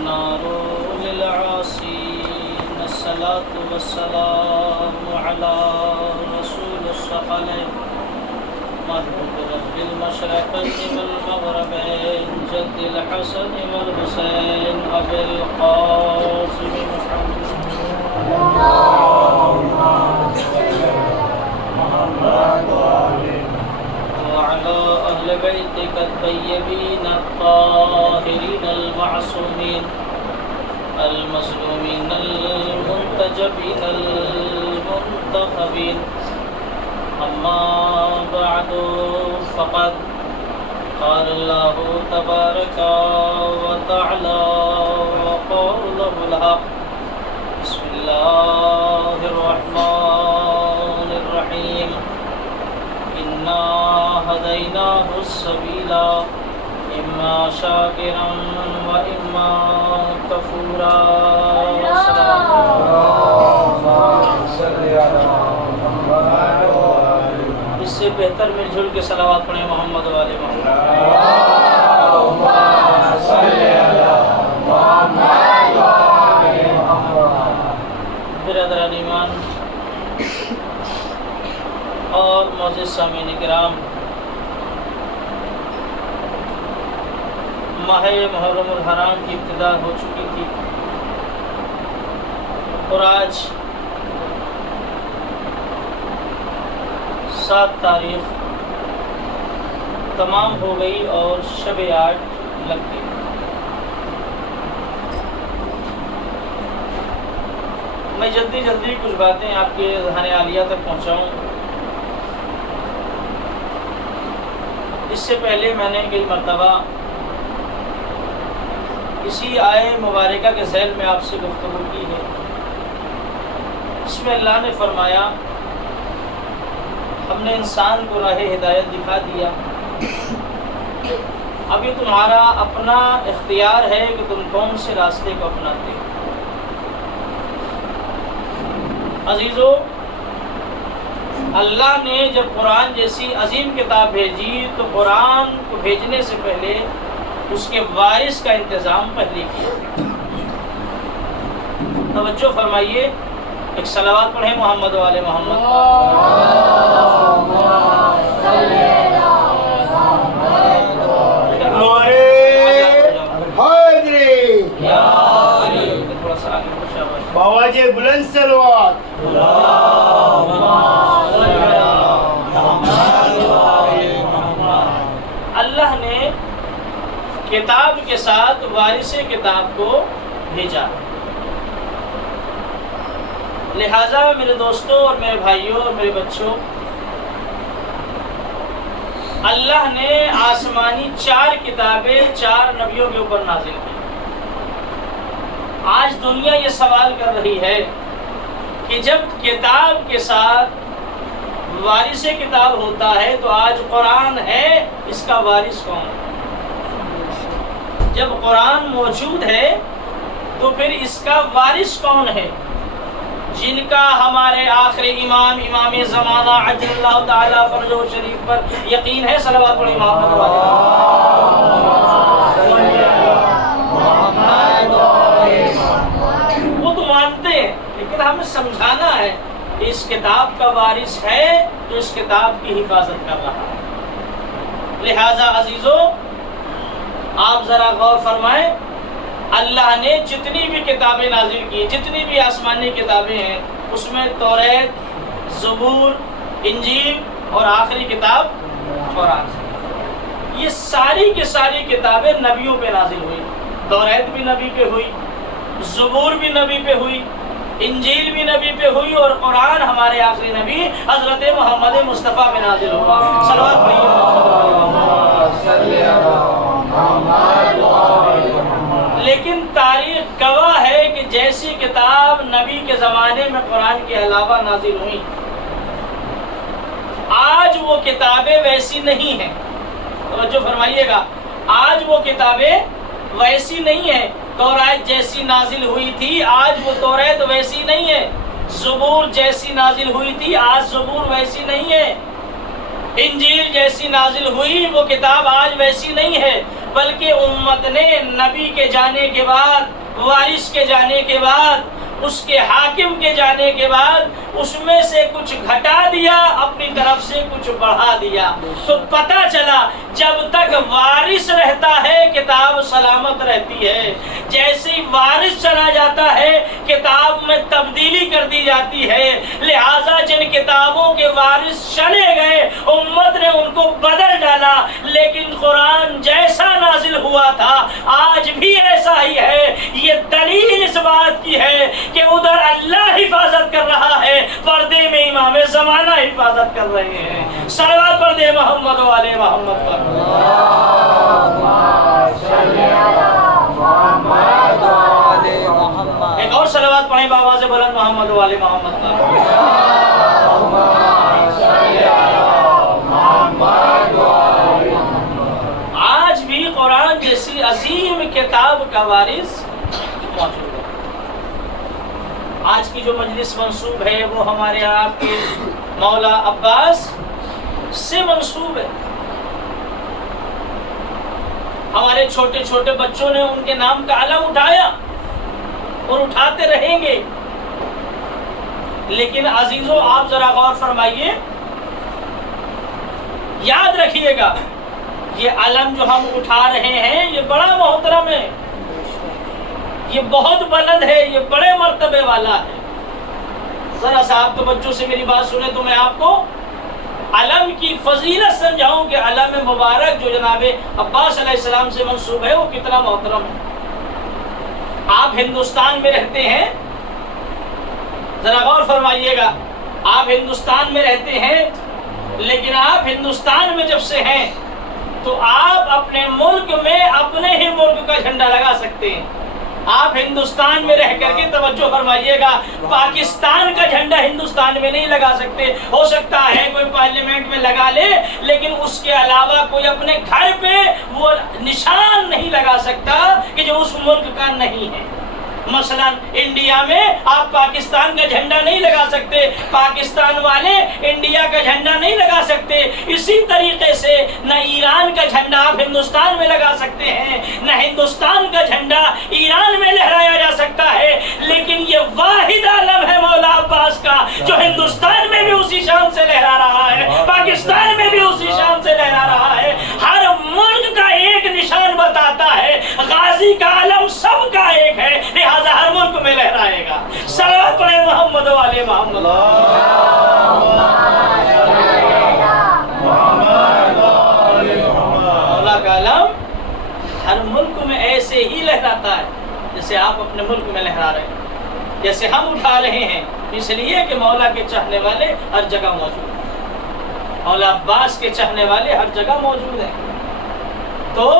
والنار للعاصين الصلاة والسلام على رسول الثقلين محبوب رب المشرقين والمغربين جد الحسن والحسين أبي القاسم محمد وعلى أهل بيتك الطيبين الطاهرين المعصومين المظلومين المنتجبين المنتخبين. أما بعد فقد قال الله تبارك وتعالى وقوله الحق. بسم الله الرحمن الرحيم. إنا هديناه السبيل إما شاكرا وإما كفورا. اس سے بہتر مل جل کے صلوات پڑھیں محمد والے محمد. برادران ایمان اور معزز سامعین کرام، ماہ محرم الحرام کی ابتدا ہو چکی تھی اور آج 7 تاریخ تمام ہو گئی اور شب 8 لگ گئی. میں جلدی کچھ باتیں آپ کے ذہن عالیہ تک پہنچاؤں. اس سے پہلے میں نے کئی مرتبہ اسی آیے مبارکہ کے ذیل میں آپ سے گفتگو کی ہے. اس میں اللہ نے فرمایا ہم نے انسان کو راہ ہدایت دکھا دیا، اب یہ تمہارا اپنا اختیار ہے کہ تم کون سے راستے کو اپناتے ہو. عزیزو، اللہ نے جب قرآن جیسی عظیم کتاب بھیجی تو قرآن کو بھیجنے سے پہلے اس کے وارث کا انتظام پہلے کیا. توجہ فرمائیے، ایک صلوات پڑھیں محمد والے محمد. بابا جی بلند صلوات. اللہ نے کتاب کے ساتھ وارث کتاب کو بھیجا. لہذا میرے دوستوں اور میرے بھائیوں اور میرے بچوں، اللہ نے آسمانی 4 کتابیں 4 نبیوں کے اوپر نازل کی. آج دنیا یہ سوال کر رہی ہے کہ جب کتاب کے ساتھ وارث کتاب ہوتا ہے تو آج قرآن ہے، اس کا وارث کون ہے؟ جب قرآن موجود ہے تو پھر اس کا وارث کون ہے؟ جن کا ہمارے آخری امام زمانہ عجل اللہ تعالیٰ فرجہ شریف پر یقین ہے. صلوات پڑھیں محمد والے. وہ تو مانتے ہیں، لیکن ہمیں سمجھانا ہے کہ اس کتاب کا وارث ہے تو اس کتاب کی حفاظت کر رہا ہے. لہذا عزیزو، آپ ذرا غور فرمائیں، اللہ نے جتنی بھی کتابیں نازل کی، جتنی بھی آسمانی کتابیں ہیں، اس میں توریت، زبور، انجیل اور آخری کتاب قرآن، یہ ساری کی ساری کتابیں نبیوں پہ نازل ہوئی. توریت بھی نبی پہ ہوئی، زبور بھی نبی پہ ہوئی، انجیل بھی نبی پہ ہوئی، اور قرآن ہمارے آخری نبی حضرت محمد مصطفیٰ پہ نازل ہوا. صلوات پڑھیے. لیکن تاریخ گواہ ہے کہ جیسی کتاب نبی کے زمانے میں قرآن کے علاوہ نازل ہوئی، آج وہ کتابیں ویسی نہیں ہیں. توجہ فرمائیے گا، آج وہ کتابیں ویسی نہیں ہیں. توریت جیسی نازل ہوئی تھی، آج وہ توریت ویسی نہیں ہے. زبور جیسی نازل ہوئی تھی، آج زبور ویسی نہیں ہے. انجیل جیسی نازل ہوئی وہ کتاب آج ویسی نہیں ہے. بلکہ امت نے نبی کے جانے کے بعد، وارث کے جانے کے بعد، اس کے حاکم کے جانے کے بعد اس میں سے کچھ گھٹا دیا، اپنی طرف سے کچھ بڑھا دیا۔ تو پتہ چلا جب تک وارث رہتا ہے کتاب سلامت رہتی ہے، جیسے ہی وارث چلا جاتا ہے کتاب میں تبدیلی کر دی جاتی ہے۔ لہٰذا جن کتابوں کے وارث چلے گئے امت نے ان کو بدل ڈالا، لیکن قرآن جیسا نازل ہوا تھا آج بھی ایسا ہی ہے۔ یہ دلیل اس بات کی ہے کہ ادھر اللہ حفاظت کر رہا ہے، پردے میں امام زمانہ حفاظت کر رہے ہیں۔ صلوات پڑھ دے محمد و آل محمد پر۔ ایک اور صلوات پڑھیں بآواز بلند محمد و آل محمد پر۔ آج بھی قرآن جیسی عظیم کتاب کا وارث موجود ہے۔ آج کی جو مجلس منسوب ہے وہ ہمارے آپ کے مولا عباس سے منسوب ہے۔ ہمارے چھوٹے چھوٹے بچوں نے ان کے نام کا علم اٹھایا اور اٹھاتے رہیں گے، لیکن عزیزو آپ ذرا غور فرمائیے، یاد رکھیے گا یہ علم جو ہم اٹھا رہے ہیں یہ بڑا محترم ہے، یہ بہت بلند ہے، یہ بڑے مرتبے والا ہے۔ ذرا صاحب تو بچوں سے میری بات سنیں تو میں آپ کو علم کی فضیلت سمجھاؤں کہ علم مبارک جو جناب عباس علیہ السلام سے منسوب ہے وہ کتنا محترم ہے۔ آپ ہندوستان میں رہتے ہیں، ذرا غور فرمائیے گا، آپ ہندوستان میں رہتے ہیں، لیکن آپ ہندوستان میں جب سے ہیں تو آپ اپنے ملک میں اپنے ہی ملک کا جھنڈا لگا سکتے ہیں۔ آپ ہندوستان میں رہ کر کے توجہ فرمائیے گا، پاکستان کا جھنڈا ہندوستان میں نہیں لگا سکتے۔ ہو سکتا ہے کوئی پارلیمنٹ میں لگا لے، لیکن اس کے علاوہ کوئی اپنے گھر پہ وہ نشان نہیں لگا سکتا کہ جو اس ملک کا نہیں ہے۔ مثلا انڈیا میں آپ پاکستان کا جھنڈا نہیں لگا سکتے، پاکستان والے انڈیا کا جھنڈا نہیں لگا سکتے۔ اسی طریقے سے نہ ایران کا جھنڈا آپ ہندوستان میں لگا سکتے ہیں، نہ ہندوستان کا جھنڈا ایران میں لہرایا جا سکتا ہے، لیکن یہ واحد علم ہے مولا عباس کا جو ہندوستان میں بھی اسی شان سے لہرا رہا ہے، پاکستان میں بھی اسی شان سے لہرا رہا ہے۔ ہر ملک کا ایک نشان بتاتا ہے، غازی کا علم سب کا ایک ہے، لہذا ہر ملک میں لہرائے گا۔ صلوات پڑھیں محمد و آل محمد۔ مولا کا علم ہر ملک میں ایسے ہی لہراتا ہے جیسے آپ اپنے ملک میں لہرا رہے ہیں، جیسے ہم اٹھا رہے ہیں، اس لیے کہ مولا کے چاہنے والے ہر جگہ موجود ہیں، مولا عباس کے چاہنے والے ہر جگہ موجود ہیں۔ تو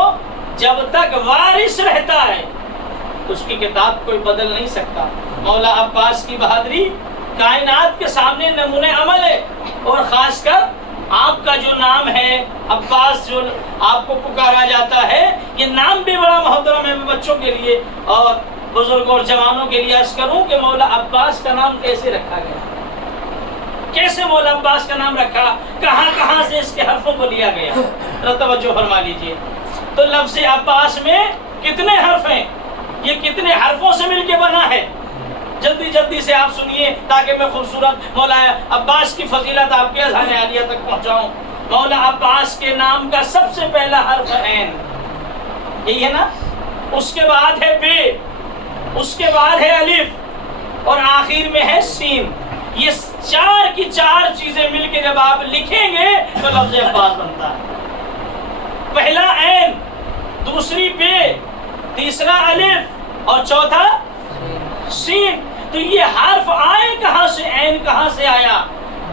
جب تک وارث رہتا ہے اس کی کتاب کوئی بدل نہیں سکتا۔ مولا عباس کی بہادری کائنات کے سامنے نمونہ عمل ہے، اور خاص کر آپ کا جو نام ہے عباس، جو آپ کو پکارا جاتا ہے، یہ نام بھی بڑا محترم ہے۔ میں بچوں کے لیے اور بزرگوں اور جوانوں کے لیے عرض کروں کہ مولا عباس کا نام کیسے رکھا گیا، کیسے مولا عباس کا نام رکھا، کہاں کہاں سے اس کے حرفوں کو لیا گیا، ذرا توجہ فرما لیجئے۔ تو لفظ عباس میں کتنے حرف ہیں، یہ کتنے حرفوں سے مل کے بنا ہے، جلدی جلدی سے آپ سنیے تاکہ میں خوبصورت مولا عباس کی فضیلت آپ کے اذہان عالیہ تک پہنچاؤں۔ مولا عباس کے نام کا سب سے پہلا حرف ہے عین، یہی ہے نا، اس کے بعد ہے بے، اس کے بعد ہے الف، اور آخر میں ہے سین۔ یہ چار کی چار چیزیں مل کے جب آپ لکھیں گے تو لفظ عباس بنتا ہے۔ پہلا عین، دوسری بے، تیسرا الف اور چوتھا سین۔ تو یہ حرف آئے کہاں سے، عین کہاں سے آیا،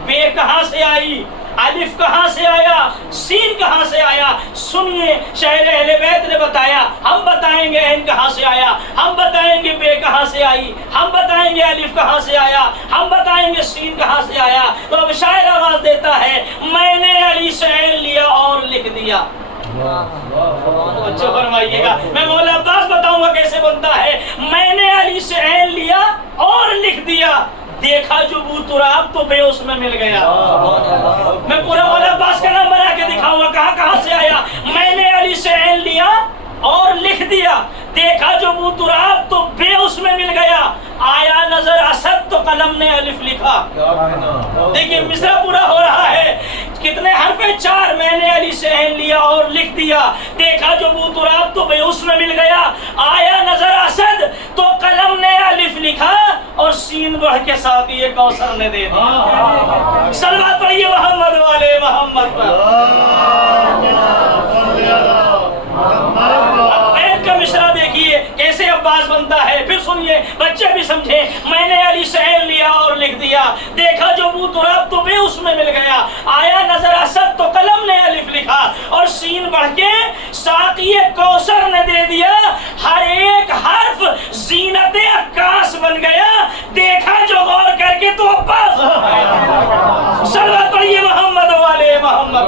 بے کہاں سے آئی، الف کہاں سے آیا، سین کہاں سے آیا؟ سنیے، شاعر اہل بیت نے بتایا، ہم بتائیں گے عین کہاں سے آیا، ہم بتائیں گے بے کہاں سے آئی، ہم بتائیں گے الف کہاں سے آیا، ہم بتائیں گے سین کہاں سے آیا۔ تو اب شاعر آواز دیتا ہے، میں نے علی سے عین لیا اور لکھ دیا۔ اچھا فرمائیے گا، میں مولا عباس بتاؤں گا کیسے بنتا ہے۔ میں نے علی سے عین لیا اور لکھ دیا، دیکھا جو بو تراب تو بے اس میں مل گیا۔ میں پورا مولا عباس کا نام بنا کے دکھاؤں گا کہاں کہاں سے آیا۔ میں نے علی سے عین لیا دیکھیے مصرع پورا ہو رہا ہے، کتنے حرف ہیں؟ 4. میں نے علی سے عین لیا اور لکھ دیا، دیکھا جو بو تراب تو بے اس میں مل گیا، آیا نظر اسد تو قلم نے الف لکھا اور سین بڑھ کے ساتھ یہ کوثر نے دے دیا۔ صلوات پڑھیے محمد والے محمد پر۔ عین کا مصرع دیکھیے کیسے عباس بنتا ہے، پھر سنیے بچے بھی سمجھیں۔ میں نے علی سے عین لیا اور لکھ دیا، دیکھا جو بو تراب تو بے اس میں مل گیا، آیا نظر اسد تو قلم نے الف لکھا اور سین بڑھ کے ساقی کوثر نے دے دیا، ہر ایک حرف زینت عکاس بن گیا، دیکھا جو غور کر کے تو عباس۔ صلوات پڑھیے محمد والے محمد۔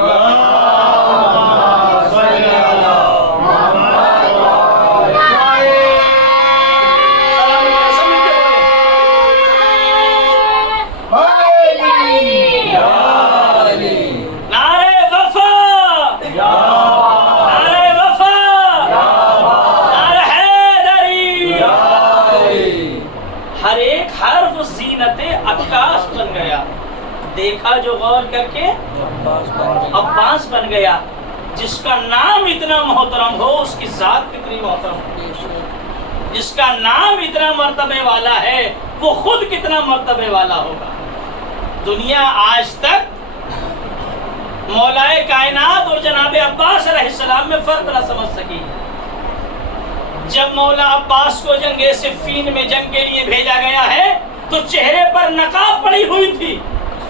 عکاس بن گیا، دیکھا جو غور کر کے عباس بن گیا۔ جس کا نام اتنا محترم ہو اس کی ذات کتنی محترم ہو، جس کا نام اتنا مرتبے والا ہے وہ خود کتنا مرتبے والا ہوگا۔ دنیا آج تک مولائے کائنات اور جناب عباس علیہ السلام میں فرق نہ سمجھ سکی۔ جب مولا عباس کو جنگ صفین میں جنگ کے لیے بھیجا گیا ہے تو چہرے پر نقاب پڑی ہوئی تھی۔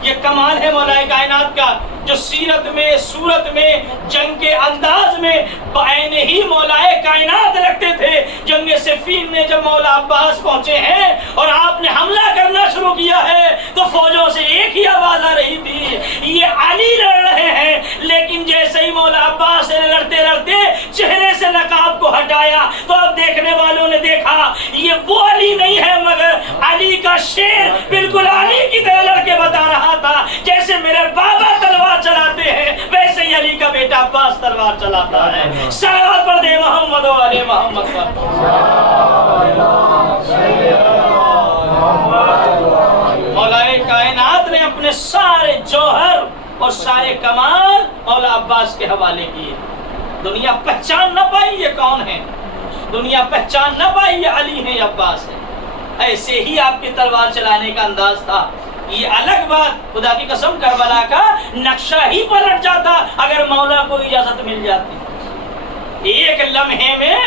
یہ کمال ہے مولا کائنات کا، جو سیرت میں صورت میں جنگ کے انداز میں بعین ہی مولا کائنات رکھتے تھے۔ جنگ صفین میں جب مولا عباس پہنچے ہیں اور آپ نے حملہ کرنا شروع کیا ہے تو فوجوں سے ایک ہی آواز آ رہی تھی، یہ علی لڑ رہے ہیں۔ لیکن جیسے ہی مولا عباس نے لڑتے لڑتے چہرے سے نقاب کو ہٹایا تو اب دیکھنے والوں نے دیکھا یہ وہ علی نہیں ہے مگر علی کا شیر بالکل علی کی طرح لڑ کے بتا رہا تھا، جیسے میرے بابا تلوار چلاتے ہیں ویسے ہی علی کا بیٹا عباس تلوار چلاتا ہے۔ صلوات پڑھ دے محمد و آل محمد پر۔ مولا کائنات نے اپنے سارے جوہر اور سارے کمال مولا عباس کے حوالے کیے۔ دنیا پہچان نہ پائی یہ کون ہے، دنیا پہچان نہ پائی یہ علی ہے یا عباس ہے۔ ایسے ہی آپ کے تلوار چلانے کا انداز تھا۔ یہ الگ بات، خدا کی قسم کربلا کا نقشہ ہی پلٹ جاتا اگر مولا کو اجازت مل جاتی۔ ایک لمحے میں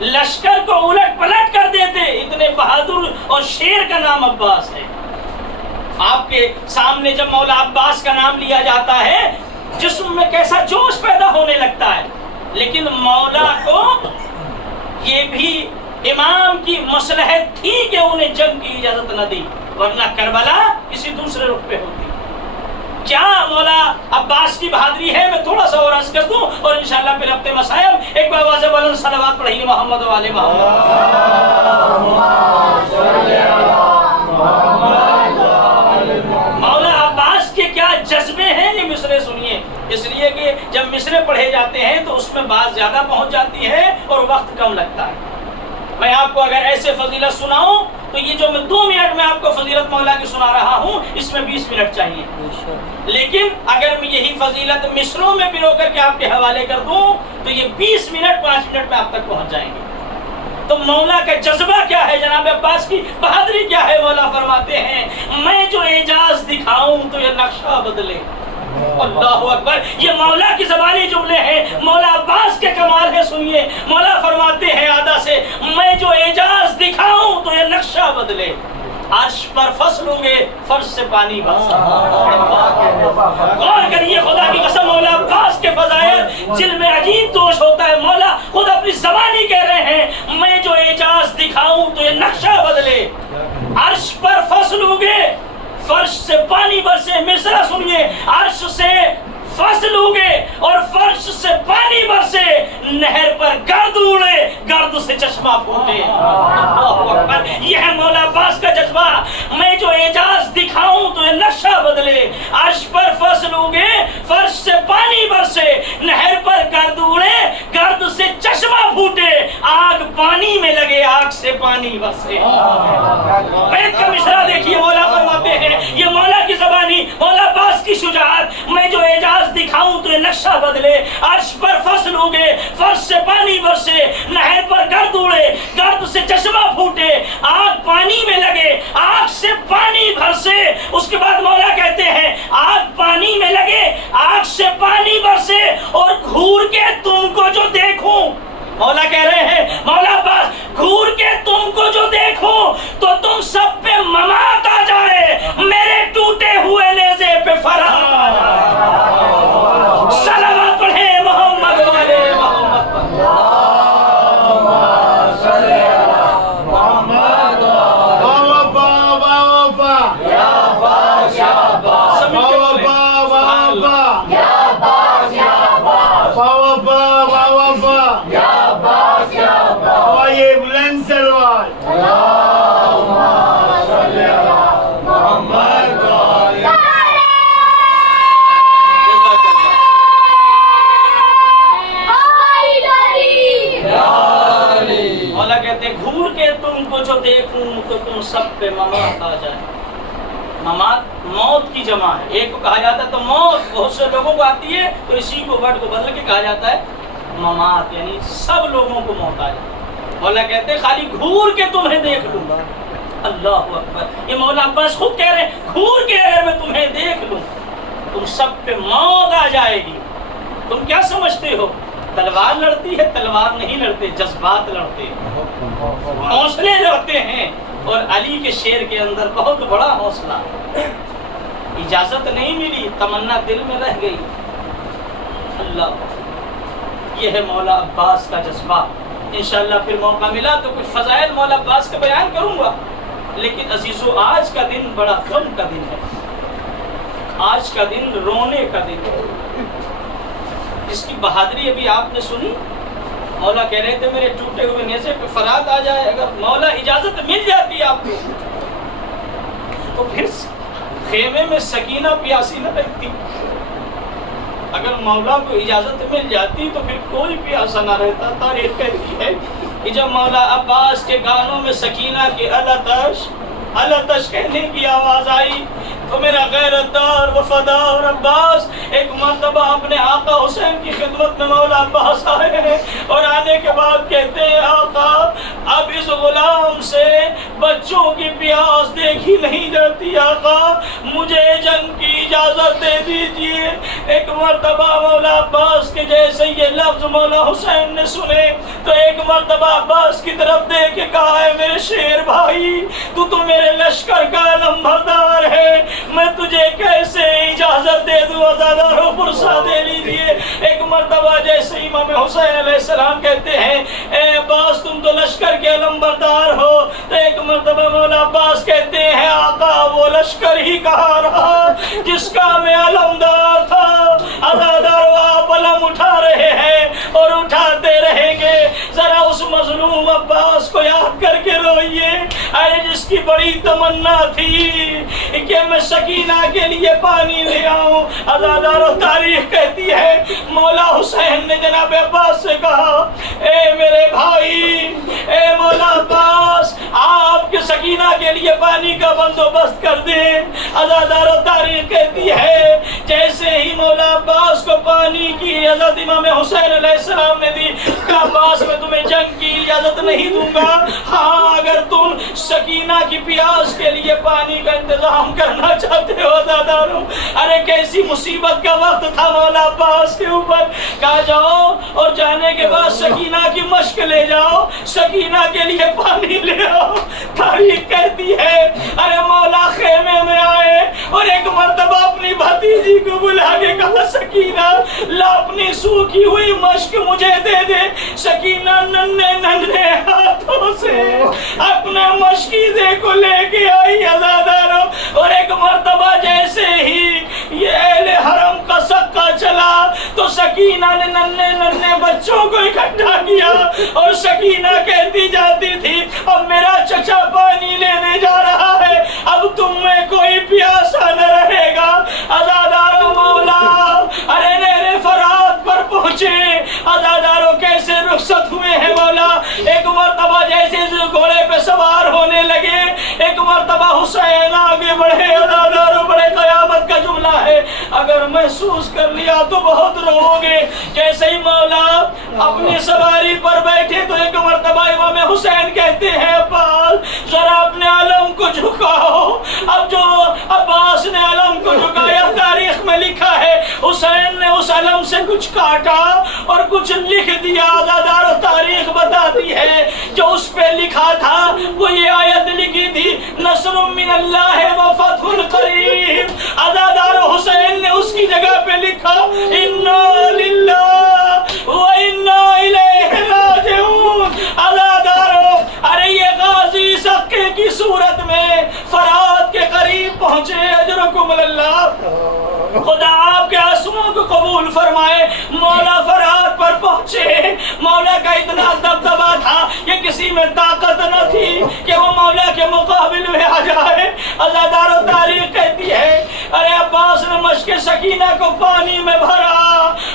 لشکر کو الٹ پلٹ کر دیتے، اتنے بہادر اور شیر کا نام عباس ہے۔ آپ کے سامنے جب مولا عباس کا نام لیا جاتا ہے جسم میں کیسا جوش پیدا ہونے لگتا ہے، لیکن مولا کو یہ بھی امام کی مصلحت تھی کہ انہیں جنگ کی اجازت نہ دی، ورنہ کربلا کسی دوسرے رخ پہ ہوتی۔ کیا مولا عباس کی بہادری ہے، میں تھوڑا سا اور عرض کر دوں اور انشاءاللہ پھر اپنے مسائل ایک بار واضح بلند صلوات پڑھیے محمد والے محمد۔ مولا عباس کے کیا جذبے ہیں یہ مصرے سنیے، اس لیے کہ جب مصرے پڑھے جاتے ہیں تو اس میں بات زیادہ پہنچ جاتی ہے اور وقت کم لگتا ہے۔ میں آپ کو اگر ایسے فضیلت سناؤں تو یہ جو میں 2 منٹ میں آپ کو فضیلت مولا کی سنا رہا ہوں اس میں 20 منٹ چاہیے، لیکن اگر میں یہی فضیلت مصروں میں پرو کر کے آپ کے حوالے کر دوں تو یہ 20 منٹ 5 منٹ میں آپ تک پہنچ جائیں گے۔ تو مولا کا جذبہ کیا ہے، جناب عباس کی بہادری کیا ہے؟ مولا فرماتے ہیں میں جو اعجاز دکھاؤں تو یہ نقشہ بدلے۔ اللہ اکبر، یہ مولا کی زبانی جملے ہیں، مولا عباس کے کمال ہے۔ سنیے مولا فرماتے ہیں آدھا سے میں جو اعجاز دکھاؤں تو یہ نقشہ بدلے، عرش پر فصل ہوگے فرش سے پانی برسے۔ غور کریے خدا کی قسم، مولا عباس کے فضائل دل میں عجیب جوش ہوتا ہے۔ مولا خود اپنی زبانی کہہ رہے ہیں میں جو اعجاز دکھاؤں تو یہ نقشہ بدلے، عرش پر فصل ہوگے فرش سے پانی برسے۔ مصرع سنیے، عرش سے فصل اگے اور فرش سے پانی برسے، نہر پر گرد اڑے گرد سے چشمہ پھوٹے۔ یہ ہے مولا عباس کا جذبہ، میں جو اعجاز دکھاؤں تو یہ نقشہ بدلے، عرش پر فصل اگے فرش سے پانی برسے، نہر پر گرد اڑے گرد سے چشمہ پھوٹے، آگ پانی میں لگے آگ سے پانی برسے. بیت کا مصرع دیکھیے مولا فرماتے ہیں، یہ مولا کی زبانی، مولا عباس کی شجاعت. میں جو اعجاز دکھاؤں تو یہ نقشہ بدلے. عرش پر فصل اگے، فرش سے پانی برسے، نہر پر گرد اڑے، گرد سے چشمہ پھوٹے، آگ پانی میں لگے، آگ سے پانی برسے. اس کے بعد مولا کہتے ہیں آگ پانی میں لگے، آگ سے پانی برسے، اور گھور کے تم کو جو دیکھوں. مولا کہہ رہے ہیں، مولا عباس گھور کے تم کو جو دیکھوں تو تم سب پہ ممات آ جائے، میرے ٹوٹے ہوئے نیزے پہ فرات آ جائے. صلوات پڑھیں محمد والے محمد. گھور کے تم کو جو دیکھوں تو تم سب پہ ممات آ جائے. ممات موت کی جمع ہے. ایک کو کہا جاتا ہے تو موت بہت سے لوگوں کو آتی ہے، تو اسی کو ورڈ کو بدل کے کہا جاتا ہے ممات، یعنی سب لوگوں کو موت آ جائے. مولا کہتے ہیں خالی گھور کے تمہیں دیکھ لوں. اللہ اکبر. یہ مولا عباس خود کہہ رہے ہیں گھور کے اگر میں تمہیں دیکھ لوں تم سب پہ موت آ جائے گی. تم کیا سمجھتے ہو تلوار لڑتی ہے؟ تلوار نہیں لڑتے، جذبات لڑتے ہیں، حوصلے لڑتے ہیں. اور علی کے شعر کے اندر بہت بڑا حوصلہ. اجازت نہیں ملی، تمنا دل میں رہ گئی. اللہ، یہ ہے مولا عباس کا جذبہ. انشاءاللہ پھر موقع ملا تو کچھ فضائل مولا عباس کا بیان کروں گا. لیکن عزیزو، آج کا دن بڑا غم کا دن ہے. آج کا دن رونے کا دن ہے. جس کی بہادری ابھی آپ نے سنی، مولا کہہ رہے تھے میرے ٹوٹے ہوئے نیزے پہ فرات آ جائے. اگر مولا اجازت مل جاتی آپ کو تو پھر خیمے میں سکینہ پیاسی نہ رہتی. اگر مولا کو اجازت مل جاتی تو پھر کوئی پیاسا نہ رہتا. تاریخ کہتی ہے کہ جب مولا عباس کے گانوں میں سکینہ کی التش التش کہنے کی آواز آئی تو میرا غیرت دار وفادار عباس ایک مرتبہ اپنے آقا حسین کی خدمت میں مولا عباس آئے ہیں، اور آنے کے بعد کہتے ہیں آقا اب اس غلام سے بچوں کی پیاس دیکھی نہیں جاتی، آقا مجھے جنگ کی اجازت دے دیجئے. ایک مرتبہ مولا عباس کے جیسے یہ لفظ مولا حسین نے سنے تو ایک مرتبہ عباس کی طرف دیکھ کے کہا ہے میرے شیر بھائی تو میرے لشکر کا علمبردار ہے، میں تجھے کیسے اجازت دے دوں؟ عزاداروں پرسا دے لیجیے. ایک مرتبہ جیسے امام حسین علیہ السلام کہتے ہیں اے عباس تم تو لشکر کے علمبردار ہو، تو ایک مرتبہ مولا عباس کہتے ہیں آقا وہ لشکر ہی کہاں رہا جس کا میں علمدار تھا. عزاداروں آپ علم اٹھا رہے ہیں اور اٹھاتے رہیں گے. ذرا اس مظلوم عباس کو یاد کر کے روئیے. ارے جس کی بڑی تمنا تھی کہ میں سکینہ کے لیے پانی لے آؤں. عزاداروں تاریخ کہتی ہے مولا حسین نے جناب عباس سے کہا اے میرے بھائی، اے مولا عباس آپ کے سکینہ کے لیے پانی کا بندوبست کر دیں. عزاداروں تاریخ کہتی ہے جیسے ہی مولا عباس کو پانی کی اجازت امام حسین علیہ السلام نے دی کہ عباس میں تمہیں جنگ کی اجازت نہیں دوں گا، ہاں اگر تم سکینہ کی پیاس کے لیے پانی کا انتظام کرنا چاہتے ہو. عزاداروں ارے کیسی مصیبت کا وقت تھا مولا عباس کے اوپر. کہا جاؤ اور جانے کے بعد سکینہ کی مشق لے جاؤ، سکینہ کے لیے پانی لے آؤ. تاریخ کہتی ہے ارے مولا خیمے میں آئے اور ایک مرتبہ اپنی بھتیجی کو بلا کے کہا سکینہ لا اپنی سوکھی ہوئی مشق مجھے دے دے. سکینہ ننھے ننھے ہاتھوں سے اپنے مشکیزے کو لے کے آئی. عزاداروں اور ایک مرتبہ جیسے ہی یہ اہل حرم کا سکہ چلا تو سکینہ نے ننھے ننھے بچوں کو اکٹھا کیا اور سکینہ کہتی جاتی تھی اب میرا چچا پانی لینے جا رہا ہے، اب تم میں کوئی پیاسا نہ رہے گا. عزاداروں مولا ارے نہر فرات پر پہنچے. عزاداروں کیسے رخصت ہوئے ہیں مولا. ایک مرتبہ جیسے گھوڑے مرتبہ حسین آگے بڑھے، عزادارو بڑے قیامت کا جملہ ہے، اگر محسوس کر لیا تو بہت رو گے۔ جیسے ہی مولا اپنی سواری پر بیٹھے تو ایک مرتبہ امام حسین کہتے ہیں عباس ذرا اپنے علم کو جھکاؤ۔ اب جو عباس نے علم کو جھکایا، تاریخ میں لکھا ہے حسین نے اس علم سے کچھ کاٹا اور کچھ لکھ دیا۔ عزادارو تاریخ بتاتی ہے جو اس پہ لکھا تھا وہ یہ آیت لکھی تھی، نصر من اللہ و فتح قریب۔ عزادارو حسین نے اس کی جگہ پہ لکھا انا للہ و انا الیہ راجعون۔ عزادارو ارے یہ غازی سقے کی صورت میں فرات کے قریب پہنچے، اجرکم اللہ، خدا آپ کے آنسوؤں کو قبول فرمائے۔ مولا فرات پر پہنچے، مولا کا اتنا دبدبا تھا کہ کسی میں طاقت نہ تھی کہ وہ مولا کے مقابل میں آ جائے۔ عزادارو تاریخ کہتی ہے ارے عباس نے مشک سکینہ کو پانی میں بھرا،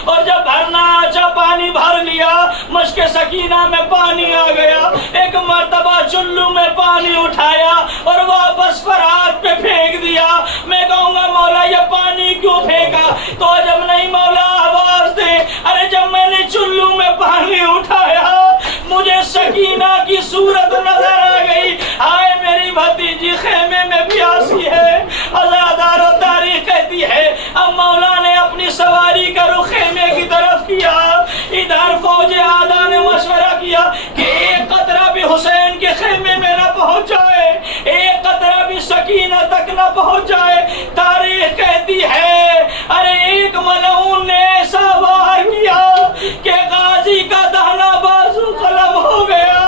اور جب بھرنا اچھا پانی بھر لیا، مشک سکینہ میں پانی آ گیا، ایک مرتبہ چلو میں پانی اٹھایا اور واپس فرات پہ پھینک دیا۔ میں کہوں گا مولا یہ پانی کیوں پھینکا؟ تو جب نہیں مولا آواز دے، ارے جب میں نے چلو میں پانی اٹھایا مجھے سکینہ کی صورت نظر آ گئی، آئے میری بھتیجی خیمے میں پیاسی ہے۔ عزادارو تاریخ کہتی ہے اب مولا نے اپنی سواری کا رخ خیمے کی طرف کیا، ادھر فوج آدھا نے مشورہ کیا کہ ایک قطرہ بھی حسین کے خیمے میں نہ پہنچ جائے، ایک قطرہ بھی سکینہ تک نہ پہنچ جائے۔ تاریخ کہتی ہے ارے ایک ملعون نے ایسا وار کیا کہ غازی کا دہنا بازو قلم ہو گیا۔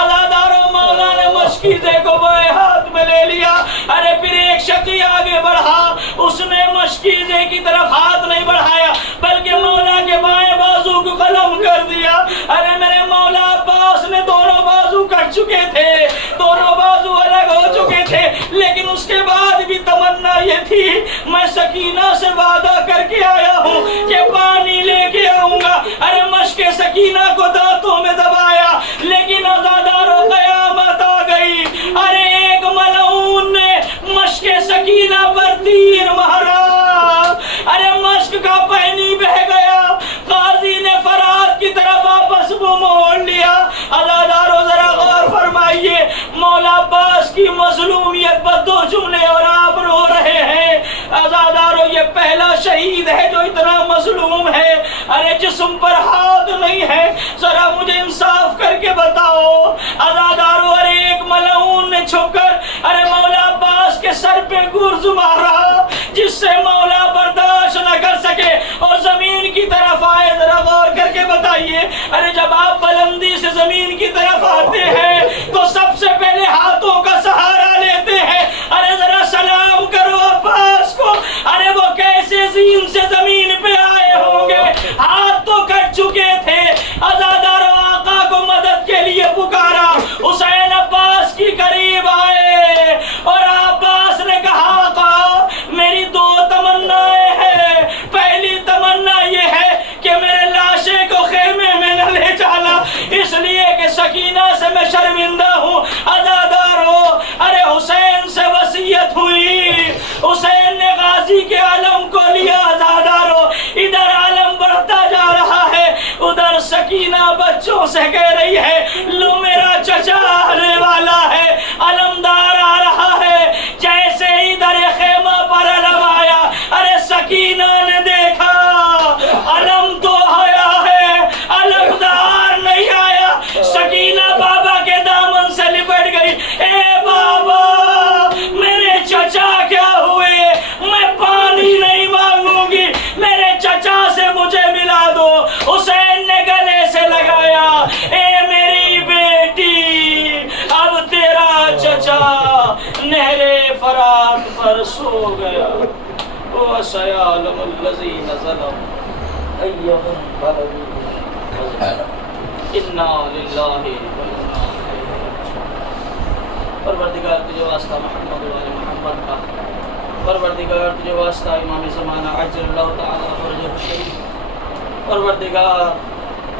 عزادارو مولا نے مشکیزے کو بائیں ہاتھ میں لے لیا، ارے پھر ایک شقی آگے بڑھا، اس نے مشکیزے کی طرف ہاتھ نہیں بڑھایا بلکہ مولا کے بائیں بازو کو قلم کر دیا۔ ارے میرے مولا عباس نے دونوں بازو کٹ چکے تھے، دونوں بازو الگ ہو چکے تھے، لیکن اس کے بعد بھی تمنا یہ تھی میں سکینہ سے وعدہ کر کے آیا ہوں کہ پانی لے کے آؤں گا۔ ارے مشک سکینہ کو دانتوں میں دبایا، لیکن عزادارو قیامت آ گئی۔ ارے ایک ملعون نے مشک سکینہ پر تیر مارا، ارے مشک کا پہنی بہ گیا، غازی نے فرات کی طرف واپس منہ موڑ لیا۔ عزادارو ذرا غور فرمائیے، مولا عباس کی مظلومیت پر دو جملے اور آپ رو رہے ہیں۔ عزادارو یہ پہلا شہید ہے جو اتنا مظلوم ہے، ارے جسم پر ہاتھ نہیں ہے، ذرا مجھے انصاف کر کے بتاؤ۔ عزادارو ارے ایک ملعون نے چھپ کر ارے مولا عباس کے سر پہ گرز مارا جس سے مولا برداشت نہ کر سکے اور زمین کی طرف آئے۔ ذرا غور کر کے بتائیے، ارے جب آپ بلندی سے زمین کی طرف آتے ہیں تو سب سے پہلے ہاتھوں کا سہارا لیتے ہیں۔ ارے ذرا سلام کرو عباس کو، ارے وہ کیسے زین سے زمین پہ آئے ہوں گے، ہاتھ تو کٹ چکے تھے۔ عزادارو آقا کو مدد کے لیے پکارا، حسین عباس کی قریب آئے اور عباس نے کہا آقا میری دو تمنائیں ہیں، پہلی تمنا یہ ہے کہ میرے لاشے کو خیمے میں نہ لے جانا، اس لیے کہ سکینہ سے میں شرمندہ ہوں۔ عزادارو ارے حسین سے وصیت ہوئی، حسین نے غازی کے علم کو لیا۔ عزادارو ادھر علم بڑھتا جا رہا ہے، ادھر سکینہ بچوں سے کہہ رہی ہے لو میرا چچا آنے والا ہے، علمدار آ رہا ہے۔ جیسے ادھر خیمہ پر علم آیا، ارے سکینہ نے دیکھا علم تو آیا ہے، علمدار نہیں آیا۔ سکینہ بابا کے دامن سے لپٹ گئی، اے بابا میرے چچا کیا ہوئے، میں پانی نہیں مانگوں گی، میرے چچا سے مجھے ملا دو۔ حسین نے گلے سے لگایا، اے میری بیٹی اب تیرا چچا نہر فرات پر سو گیا۔ وَسَيَعْلَمُ الَّذِينَ ظَلَمُوا أَيَّ مُنقَلَبٍ إِنَّا لِلَّهِ وَإِنَّا إِلَيْهِ رَاجِعُونَ۔ پروردگار تجھے واسطہ محمد و آل محمد کا، پروردگار تجھے واسطہ امام زمانہ عجل اللہ تعالیٰ فرجہ شریف، پروردگار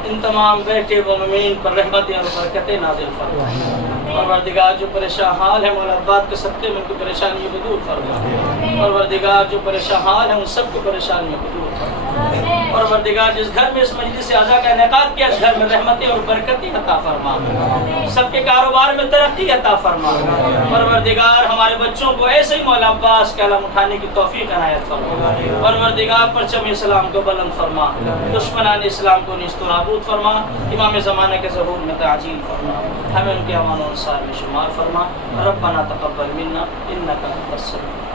ان تمام بیٹے مومنین پر رحمتیں اور برکتیں نازل فرما۔ پروردگار جو پریشان حال ہے مولا عباد کے صدقے میں ان کی پریشانیوں کو دور فرما. پروردگار جو پریشان حال ہے ان سب کی پریشانیوں کو دور فرما. پروردگار جس گھر میں اس مجلس اعزا کا انعقاد کیا اس گھر میں رحمتیں اور برکتیں عطا فرما. سب کے کاروبار میں ترقی عطا فرما. پروردگار ہمارے بچوں کو ایسے ہی مولا عباس کا علم اٹھانے کی توفیق عنایت فرما. پروردگار پرچم اسلام کو بلند فرما. دشمنان اسلام کو نیست و نابود فرما. امام زمانہ کے ظہور میں تعجیل فرما. ہمیں ان کے امان و انصار میں شمار فرما. ربنا تقبل منا انک انت السمیع